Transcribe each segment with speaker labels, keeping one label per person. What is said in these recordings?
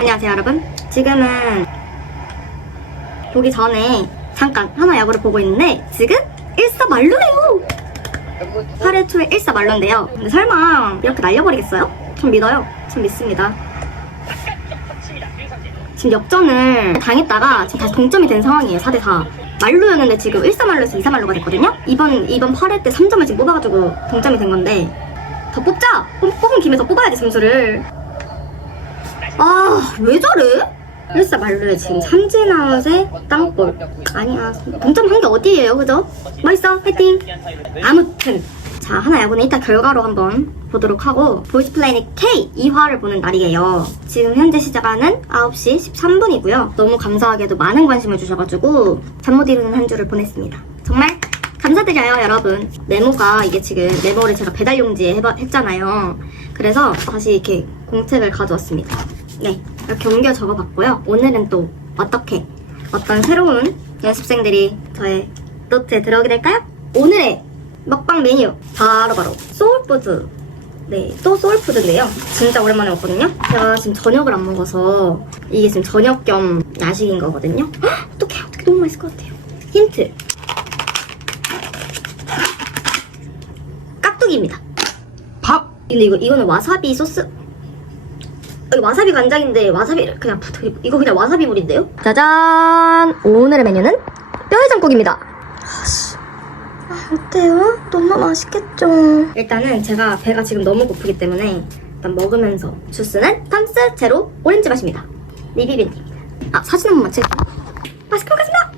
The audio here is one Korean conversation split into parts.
Speaker 1: 안녕하세요 여러분. 지금은 보기 전에 잠깐 하나 야구를 보고 있는데 지금 일사말로예요. 8회 초에 일사말로인데요. 근데 설마 이렇게 날려버리겠어요? 전 믿어요. 전 믿습니다. 지금 역전을 당했다가 지금 다시 동점이 된 상황이에요 4대4 말로였는데 지금 1사말로에서 2사말로가 됐거든요? 이번 이번 8회 때 3점을 지금 뽑아가지고 동점이 된 건데. 더 뽑자! 뽑, 뽑은 김에 더 뽑아야지 점수를 아, 왜 저래? 일사 말로에 지금 삼진아웃에 땅볼. 아니야. 동점 한 게 어디예요, 그죠? 멋있어, 화이팅! 아무튼. 자, 하나 야구는 이따 결과로 한번 보도록 하고, 보이스 플레이는 K 2화를 보는 날이에요. 지금 현재 시작하는 9시 13분이고요. 너무 감사하게도 많은 관심을 주셔가지고, 잠 못 이루는 한 주를 보냈습니다. 정말 감사드려요, 여러분. 메모가 이게 지금 메모를 제가 배달용지에 해봐- 했잖아요. 그래서 다시 이렇게 공책을 가져왔습니다. 네, 이렇게 옮겨 적어봤고요. 오늘은 또 어떻게 어떤 새로운 연습생들이 저의 노트에 들어오게 될까요? 오늘의 먹방 메뉴 바로 바로 소울푸드. 네, 또 소울푸드인데요. 진짜 오랜만에 먹거든요. 제가 지금 저녁을 안 먹어서 이게 지금 저녁 겸 야식인 거거든요. 헉, 어떡해, 어떡해, 너무 맛있을 것 같아요. 힌트. 깍두기입니다. 밥. 근데 이거 이거는 와사비 소스. 어, 이거 와사비 간장인데 와사비 그냥 부- 이거 그냥 와사비 물인데요? 짜잔! 오늘의 메뉴는 뼈해장국입니다. 아씨, 아, 어때요? 너무 맛있겠죠? 일단은 제가 배가 지금 너무 고프기 때문에 일단 먹으면서 주스는 탐스 제로 오렌지 맛입니다. 리비빈입니다. 아 사진 한 번만 찍을게요. 맛있게 먹겠습니다.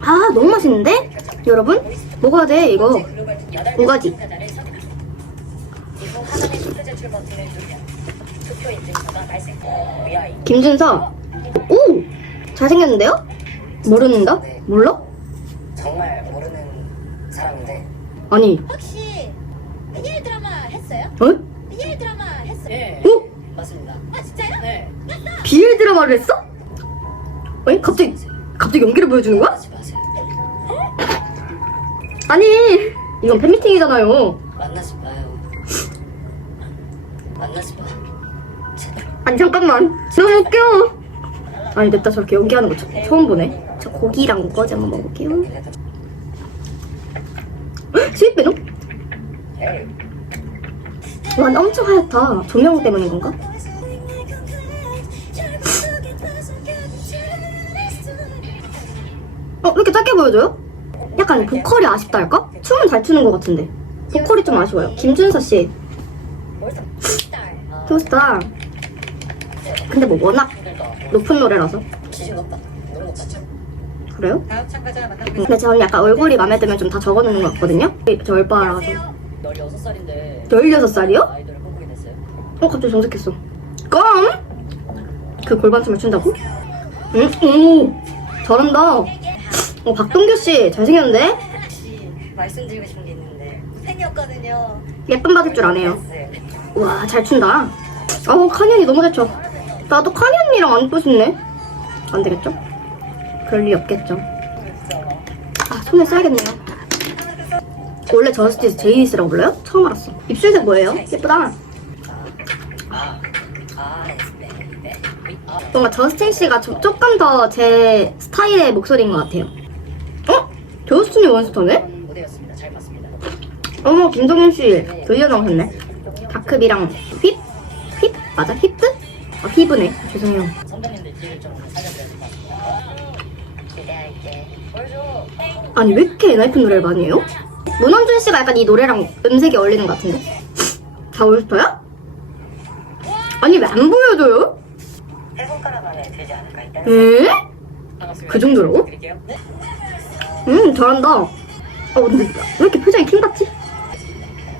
Speaker 1: 아 너무 맛있는데? 여러분 먹어야 돼 이거 우가지 김준서 오 잘생겼는데요? 모르는다? 몰라?
Speaker 2: 정말 모르는 사람인데
Speaker 1: 아니
Speaker 3: 혹시 BL 드라마 했어요?
Speaker 1: 어?
Speaker 3: BL 드라마 했어요?
Speaker 2: 예
Speaker 1: 어?
Speaker 2: 맞습니다
Speaker 3: 아 진짜요?
Speaker 2: 네
Speaker 1: BL 드라마를 했어? 아니 갑자기 갑자기 연기를 보여주는 거야? 아니 이건 팬미팅이잖아요.
Speaker 2: 만나지 마요. 만나지 마. 제발
Speaker 1: 아니 잠깐만. 너무 웃겨. 아니 냅다 저렇게 연기하는 거 처, 처음 보네. 저 고기랑 우거지 한번 먹어볼게요.
Speaker 2: 그래도
Speaker 1: 스윗 베놈? 예와 엄청 하얗다. 조명 때문인 건가? 어, 왜 이렇게 짧게 보여줘요? 약간 보컬이 아쉽다 할까? 춤은 잘 추는 것 같은데. 보컬이 좀 아쉬워요. 김준서 씨, 좋다. 근데 뭐 워낙 높은 노래라서. 그래요? 근데 저는 약간 얼굴이 마음에 들면 좀 다 적어놓는 것 같거든요? 저 얼빠라서.
Speaker 2: 16살인데
Speaker 1: 16살이요?
Speaker 2: 아이돌을 뽑게 됐어요
Speaker 1: 어, 갑자기 정색했어. 껌? 그 골반춤을 춘다고? 응? 오! 잘한다. 어, 박동규 씨, 잘생겼는데?
Speaker 2: 혹시 말씀드리고 싶은 게 있는데
Speaker 3: 팬이었거든요
Speaker 1: 예쁨 받을 줄 아네요.
Speaker 2: 네.
Speaker 1: 와, 잘 춘다. 어, 카니 언니 너무 잘 쳐. 나도 카니 언니랑 안고 싶네. 안 되겠죠? 그럴 리 없겠죠. 아, 손에 써야겠네요. 원래 저스티스 제이니스라고 불러요? 처음 알았어. 입술색 뭐예요? 예쁘다. 뭔가 저스틴 씨가 좀, 조금 더 제 스타일의 목소리인 것 같아요. 원스터네?
Speaker 2: 그런 무대였습니다. 잘 봤습니다.
Speaker 1: 어머, 김정윤 씨 드디어 나오셨네. 다크비랑 휩? 휩? 맞아? 휩드? 아, 휘브네. 죄송해요.
Speaker 2: 선배님들 뒤를 좀 살려드려야 될것 같습니다. 기대할게. 보여줘.
Speaker 1: 아니 왜 이렇게 엔하이픈 노래를 많이 해요? 문원준 씨가 약간 이 노래랑 음색이 어울리는 것 같은데? 다 올스터야? 아니 왜 안 보여줘요?
Speaker 2: 세 손가락 안에 들지 않을까 일단.
Speaker 1: 에?
Speaker 2: 반갑습니다.
Speaker 1: 그 정도라고?
Speaker 2: 드릴게요. 네.
Speaker 1: 음 잘한다. 어 근데 왜 이렇게 표정이 킹받지?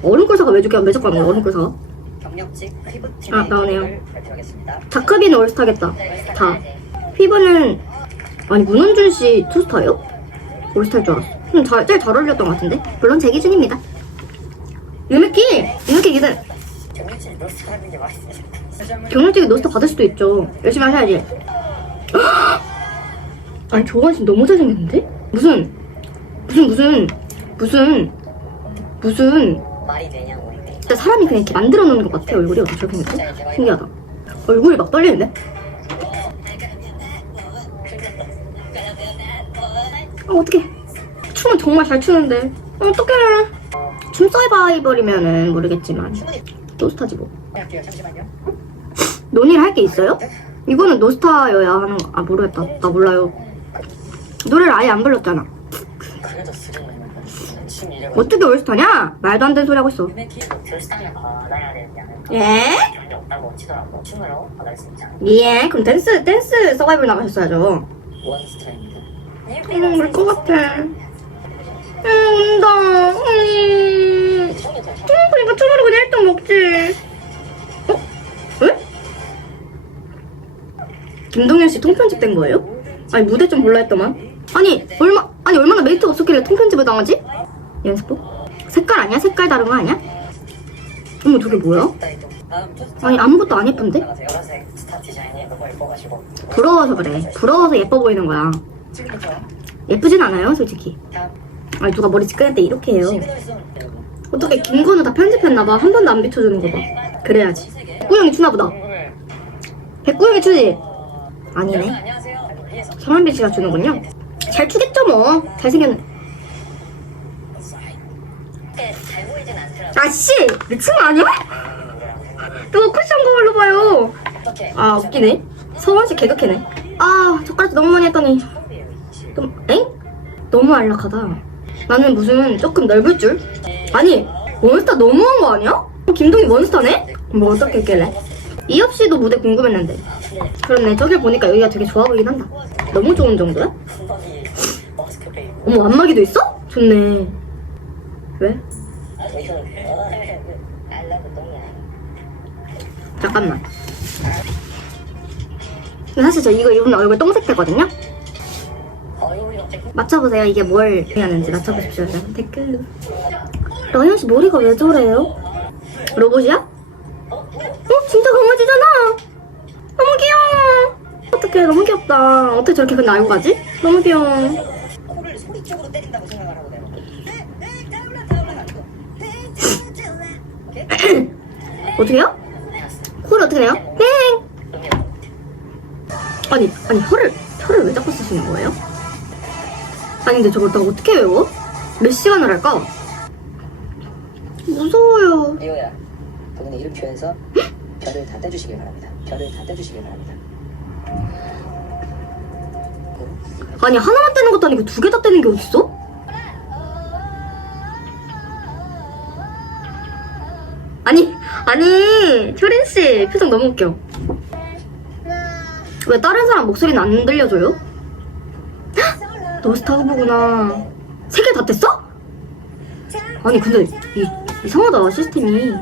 Speaker 1: 얼음 꿀사가 왜 죽여 왜 자꾸 하는 거야 얼음 꿀사가?
Speaker 2: 경력직 피부
Speaker 1: 아, 나오네요.
Speaker 2: 발표하겠습니다.
Speaker 1: 다크비는 올스타겠다. 다. 휘브는 아니 문원준 씨 투스타예요? 올스타일 줄 알았어. 음, 잘, 제일 잘 어울렸던 것 같은데? 물론 제 기준입니다. 유미키! 유미키 기준!
Speaker 2: 경력직 노스 하는 게 맛있어요.
Speaker 1: 경력직에 노스터 받을 수도 있죠. 열심히 하셔야지. 아니 조건 씨 너무 잘생겼는데? 무슨 무슨 무슨 무슨 무슨
Speaker 2: 말이 되냐고 이게.
Speaker 1: 진짜 사람이 그냥 이렇게 만들어 놓는 것 같아 얼굴이 어떻게 저렇게 생겼지? 신기하다 얼굴이 막 떨리는데? 아 어떡해 춤은 정말 잘 추는데 아, 어떡해 춤 서바이벌이면은 모르겠지만 노스타지 뭐
Speaker 2: 할게요. 잠시만요.
Speaker 1: 논의를 할 게 있어요? 이거는 노스타여야 하는 거. 아 모르겠다 나 몰라요 노래를 아예 안 불렀잖아
Speaker 2: 그래도.
Speaker 1: 어떻게 올스타냐? 말도 안 되는 소리 하고 있어
Speaker 2: 불스타를 받아야 되지 않을까?
Speaker 1: 예?
Speaker 2: 그런 없다고 치더라고. 춤으로 받을 수 있지 않을까?
Speaker 1: 예 그럼 댄스 댄스 서바이벌 나가셨어야죠
Speaker 2: 원스타입니다.
Speaker 1: 음, 울것 같아. 음, 운다. 음. 음, 그러니까 초보로 그냥 1등 먹지. 어? 왜? 김동현 씨 통편집 된 거예요? 아니, 무대 좀 볼라 했더만. 아니, 얼마, 아니, 얼마나 메리트가 없었길래 통편집을 당하지? 연습복? 색깔 아니야? 색깔 다른 거 아니야? 어머, 저게 뭐야? 아니, 아무것도 안 예쁜데? 부러워서 그래. 부러워서 예뻐 보이는 거야. 예쁘진 않아요, 솔직히. 아니, 누가 머리 찌끄낼 때 이렇게 해요. 어떻게 김건우 다 편집했나봐 한 번도 안 비춰주는 거 봐 그래야지 백구형이 추나보다 백구형이 추지? 아니네 성한빈 씨가 주는군요 잘 추겠죠 뭐 잘생겼네 아씨 미친 거 아니야? 누가 쿠션 거울로 봐요? 아 웃기네 서원 씨 개그캐네 아 젓가락 너무 많이 했더니 좀 엥? 너무 안락하다 나는 무슨 조금 넓을 줄? 아니 원스타 너무한 거 아니야? 김동희 원스타네? 뭐 어떻게 했길래 이업 씨도 무대 궁금했는데 그렇네 저길 보니까 여기가 되게 좋아 보이긴 한다 너무 좋은 정도야? 어머 안마기도 있어? 좋네 왜? 잠깐만 사실 저 이거 입으면 얼굴 똥색 되거든요? 맞춰보세요 이게 뭘 하는지 맞춰보십시오 일단 댓글로 러현 씨 머리가 왜 저래요? 로봇이야? 어? 진짜 강아지잖아 너무 귀여워 어떡해 너무 귀엽다 어떻게 저렇게 근데 알고 가지? 너무 귀여워
Speaker 2: 때린다고 생각을 하고 내가.
Speaker 1: 어떻게요? 코를 어떻게 내요? 땡! 아니 아니 혀를 혀를 왜 자꾸 쓰시는 거예요? 아니 근데 저걸 다 어떻게 외워? 몇 시간을 할까? 무서워요
Speaker 2: 리오야, 본인의 이름 표에서 별을 다 떼주시길 바랍니다. 별을 다 떼주시길 바랍니다.
Speaker 1: 아니 하나만 떼는 것도 아니고 두 개 다 떼는 게 어딨어? 아니 효린 씨 표정 너무 웃겨. 왜 다른 사람 목소리는 안 들려줘요? 헉! 너 스타 후보구나. 세 개다 뗐어? 아니 근데 이, 이상하다 시스템이.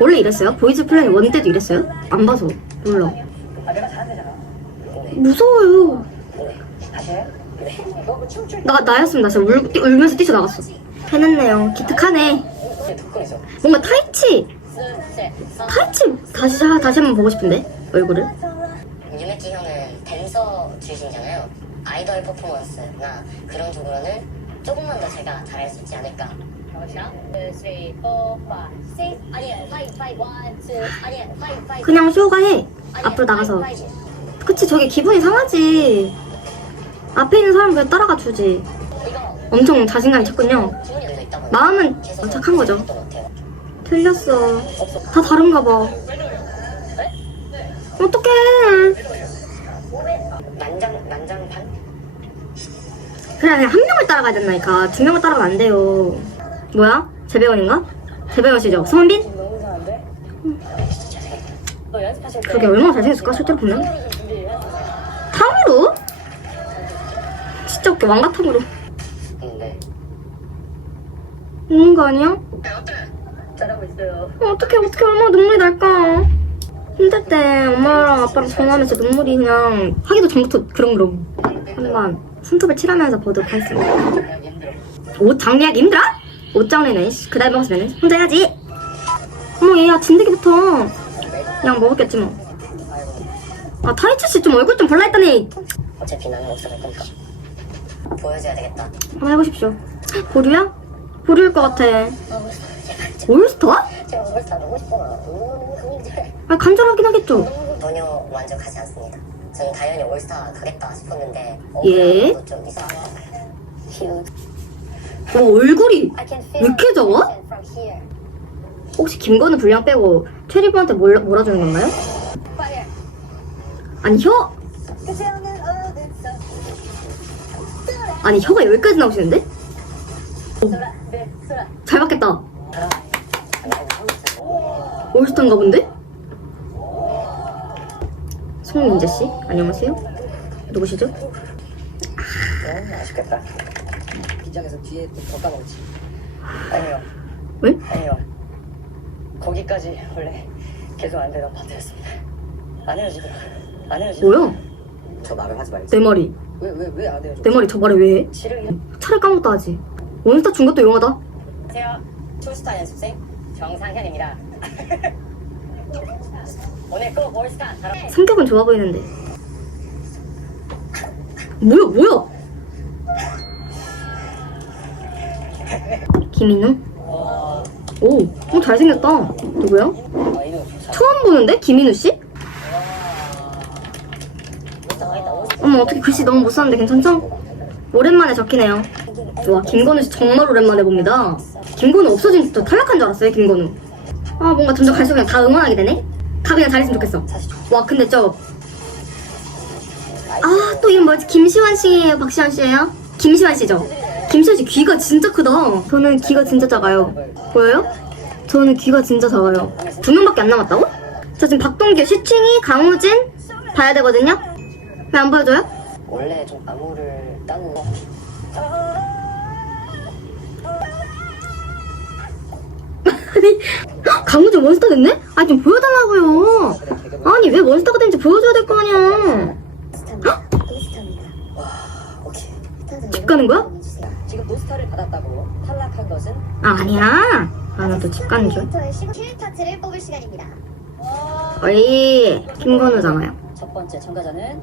Speaker 1: 원래 이랬어요? 보이즈 플래닛 원 때도 이랬어요? 안 봐서 몰라. 무서워요. 나 나였으면 나 진짜 울, 뛰- 울면서 뛰쳐나갔어. 해냈네요. 기특하네. 뭔가 타이치 타이치 다시 하- 다시 한번 보고 싶은데 얼굴을.
Speaker 2: 유메키 형은 댄서 출신이잖아요. 아이돌 퍼포먼스나 그런 쪽으로는 조금만 더 제가 잘할 수 있지 않을까.
Speaker 1: 그냥 쇼가 해. 앞으로 나가서. 그치 저게 기분이 상하지. 앞에 있는 사람 그냥 따라가 주지. 엄청 자신감이 찼군요. 마음은 착한 거죠. 틀렸어. 다 다른가 봐. 어떡해.
Speaker 2: 만장 만장판?
Speaker 1: 그래 그냥 한 명을 따라가야 된다니까. 두 명을 따라가면 안 돼요. 뭐야? 재배원인가? 재배원이시죠? 성원빈?
Speaker 2: 너무 이상한데? 진짜 잘생겼다. 너 연습하실 때
Speaker 1: 그게 얼마나 잘생겼을까 실제로 보면?
Speaker 2: 좀 준비해야
Speaker 1: 탕후루? 진짜 웃겨 왕가탕후루.
Speaker 2: 네.
Speaker 1: 우는 거 아니야?
Speaker 2: 잘하 고 있어요.
Speaker 1: 어떻게 어떻게 얼마나 눈물이 날까? 힘들 때 엄마랑 아빠랑 전화하면서 눈물이 그냥 하기도 전부터 그렁그렁 한번 손톱을 칠하면서 보도록 하겠습니다. 옷 정리하기 힘들어? 옷 정리는 씨, 그날 먹었으면 혼자 해야지. 어머 얘야 진드기부터 그냥 먹었겠지 뭐. 아 타이츠 씨 좀 얼굴 좀 볼라 했더니
Speaker 2: 어차피 나는 없어갈 거니까. 보여줘야 되겠다.
Speaker 1: 한번 해보십시오. 보류야? 보류일 것 같아. 올스타?
Speaker 2: 제가 올스타 너무 싶어요. 너무 강제.
Speaker 1: 아 간절하긴 하겠죠.
Speaker 2: 전혀 만족하지 않습니다. 저는 당연히 올스타 가겠다 싶었는데
Speaker 1: 예.
Speaker 2: 억울함도 좀. Huge.
Speaker 1: 와 얼굴이
Speaker 3: I can feel
Speaker 1: 이렇게
Speaker 3: from here.
Speaker 1: 혹시 김건우 분량 빼고 체리부한테 몰, 몰아주는 건가요?
Speaker 3: Fire.
Speaker 1: 아니 혀 아니 혀가 여기까지 나오시는데?
Speaker 3: 소라 네 소라
Speaker 1: 잘 받겠다. 올스타인가 본데? 송민재 씨 안녕하세요. 누구시죠?
Speaker 4: 너무 아쉽겠다. 긴장해서 뒤에 또더 까먹지. 아니요,
Speaker 1: 왜?
Speaker 4: 아니요. 거기까지 원래 계속 안 되던 파트였습니다. 안 헤어지더라. 안 헤어지.
Speaker 1: 뭐야?
Speaker 4: 저 말을 하지 말지.
Speaker 1: 내 머리
Speaker 4: 왜왜 왜 안 헤어져?
Speaker 1: 내 머리 저 말에 왜 해?
Speaker 4: 치를
Speaker 1: 차를 까먹다 하지. 원스타 준 것도 용하다.
Speaker 2: 안녕하세요. 투스타 연습생 정상현입니다.
Speaker 1: 성격은 좋아 보이는데. 뭐야, 뭐야? 김인우? 오, 어, 잘생겼다. 누구야? 처음 보는데? 김인우 씨? 어머, 어떻게 글씨 너무 못 썼는데 괜찮죠? 오랜만에 적히네요. 와, 김건우 씨 정말 오랜만에 봅니다. 김건우 없어진 저 탈락한 줄 알았어요, 김건우. 아, 뭔가 점점 갈수록 그냥 다 응원하게 되네? 다 그냥 잘했으면 좋겠어. 와, 근데 저 아, 또 이름 뭐지? 김시환 씨예요? 박시환 씨예요? 김시환 씨죠? 김시환 씨 귀가 진짜 크다. 저는 귀가 진짜 작아요. 보여요? 저는 귀가 진짜 작아요. 두 명밖에 안 남았다고? 저 지금 박동규, 시칭이, 강우진 봐야 되거든요? 왜 안 보여줘요?
Speaker 4: 원래 좀 안무를 따는 거.
Speaker 1: 아니, 강우진 원스타 됐네? 아니, 좀 보여달라고요. 아니, 왜 원스타가 됐는지 보여줘야 될 거 아니야. 집 가는 거야?
Speaker 4: 지금 노스타를 받았다고 탈락한 것은
Speaker 1: 아, 아니야. 아, 나 또 집 가는 줄.
Speaker 3: 킬타트를 뽑을 시간입니다.
Speaker 1: 어이, 김건우잖아요.
Speaker 4: 첫 번째 참가자는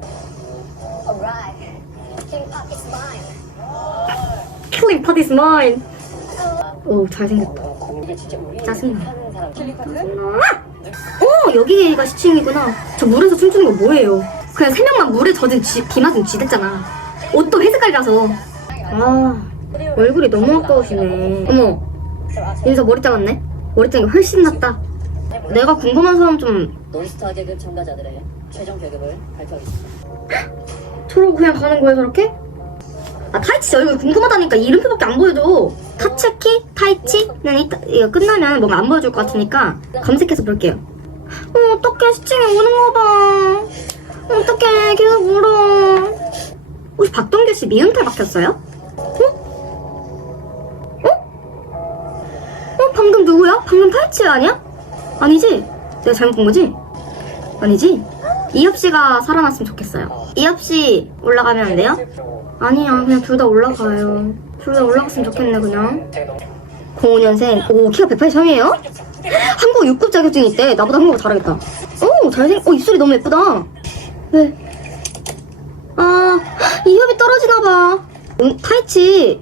Speaker 3: Alright. King Pop is mine.
Speaker 1: Killing part is mine. 오, 잘생겼다.
Speaker 4: 어, 이게 진짜 우리
Speaker 1: 짜증나.
Speaker 4: 하는 사람 킬링 파트?
Speaker 1: 어, 여기가 시층이구나. 저 물에서 춤추는 거 뭐예요? 그냥 세 명만 물에 젖은 쥐, 비 맞은 쥐 됐잖아. 옷도 회색깔이라서. 아, 얼굴이 너무 아까우시네. 어머, 여기서 머리 잘랐네? 머리 자른 게 훨씬 낫다. 내가 궁금한 사람 좀
Speaker 4: 놀스타 계급 참가자들의 최종 계급을 발표하겠습니다.
Speaker 1: 저러고 그냥 가는 거야, 저렇게? 아, 타이치 얼굴 궁금하다니까 이름표밖에 안 보여줘. 타츠키? 타이치는 이따, 이거 끝나면 뭔가 안 보여줄 것 같으니까 검색해서 볼게요. 어, 어떡해, 시청에 오는 거 봐. 어떡해, 계속 울어. 혹시 박동규 씨 미운털 박혔어요? 어? 어? 어, 방금 누구야? 방금 타이치 아니야? 아니지? 내가 잘못 본 거지? 아니지? 이엽 씨가 살아났으면 좋겠어요. 이엽 씨 올라가면 안 돼요? 아니야, 그냥 둘 다 올라가요. 둘 다 올라갔으면 좋겠네, 그냥. 05년생. 오, 키가 183이에요? 한국 6급 자격증 있대. 나보다 한국어 잘하겠다. 오, 잘생, 어, 입술이 너무 예쁘다. 왜? 아, 이협이 떨어지나봐. 음, 타이치.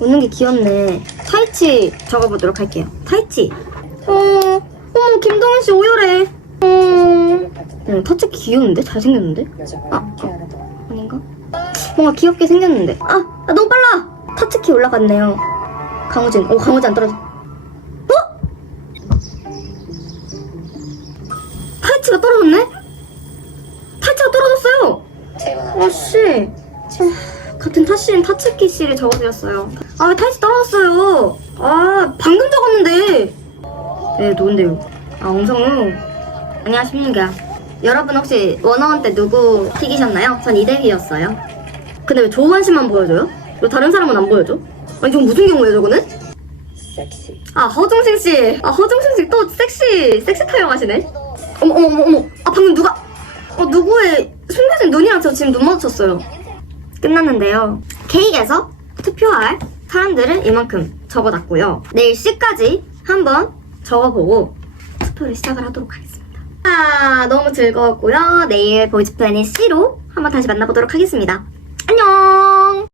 Speaker 1: 웃는 게 귀엽네. 타이치 적어보도록 할게요. 타이치. 어, 어머, 김동현 씨 오열해. 어, 어, 타치 귀여운데? 잘생겼는데? 아.
Speaker 4: 동안
Speaker 1: 아닌가? 뭔가 귀엽게 생겼는데. 아, 아 너무 빨라! 타츠키 올라갔네요. 강우진. 오, 강우진 안 떨어져. 어? 타이치가 떨어졌네? 타이치가 떨어졌어요! 아씨. 아, 같은 타씨인 타츠키 씨를 적어드렸어요. 아, 왜 타이치 떨어졌어요? 아, 방금 적었는데. 네, 누군데요? 아, 엉성우. 안녕하십니까. 여러분 혹시 원어원 때 누구 튀기셨나요? 전 이대휘였어요. 근데 왜 조원 씨만 보여줘요? 왜 다른 사람은 안 보여줘? 아니, 저건 무슨 경우예요, 저거는?
Speaker 4: 섹시.
Speaker 1: 아, 허중신 씨. 아, 허중신 씨 또 섹시, 섹시 타령하시네? 어머, 어머, 어머, 어머. 아, 방금 누가, 어, 누구의 숨겨진 눈이랑 저 지금 눈 마주쳤어요. 끝났는데요. 케이크에서 투표할 사람들은 이만큼 적어놨고요. 내일 C까지 한번 적어보고 투표를 시작을 하도록 하겠습니다. 아, 너무 즐거웠고요. 내일 보이즈 플래닛 C로 한번 다시 만나보도록 하겠습니다. 안녕!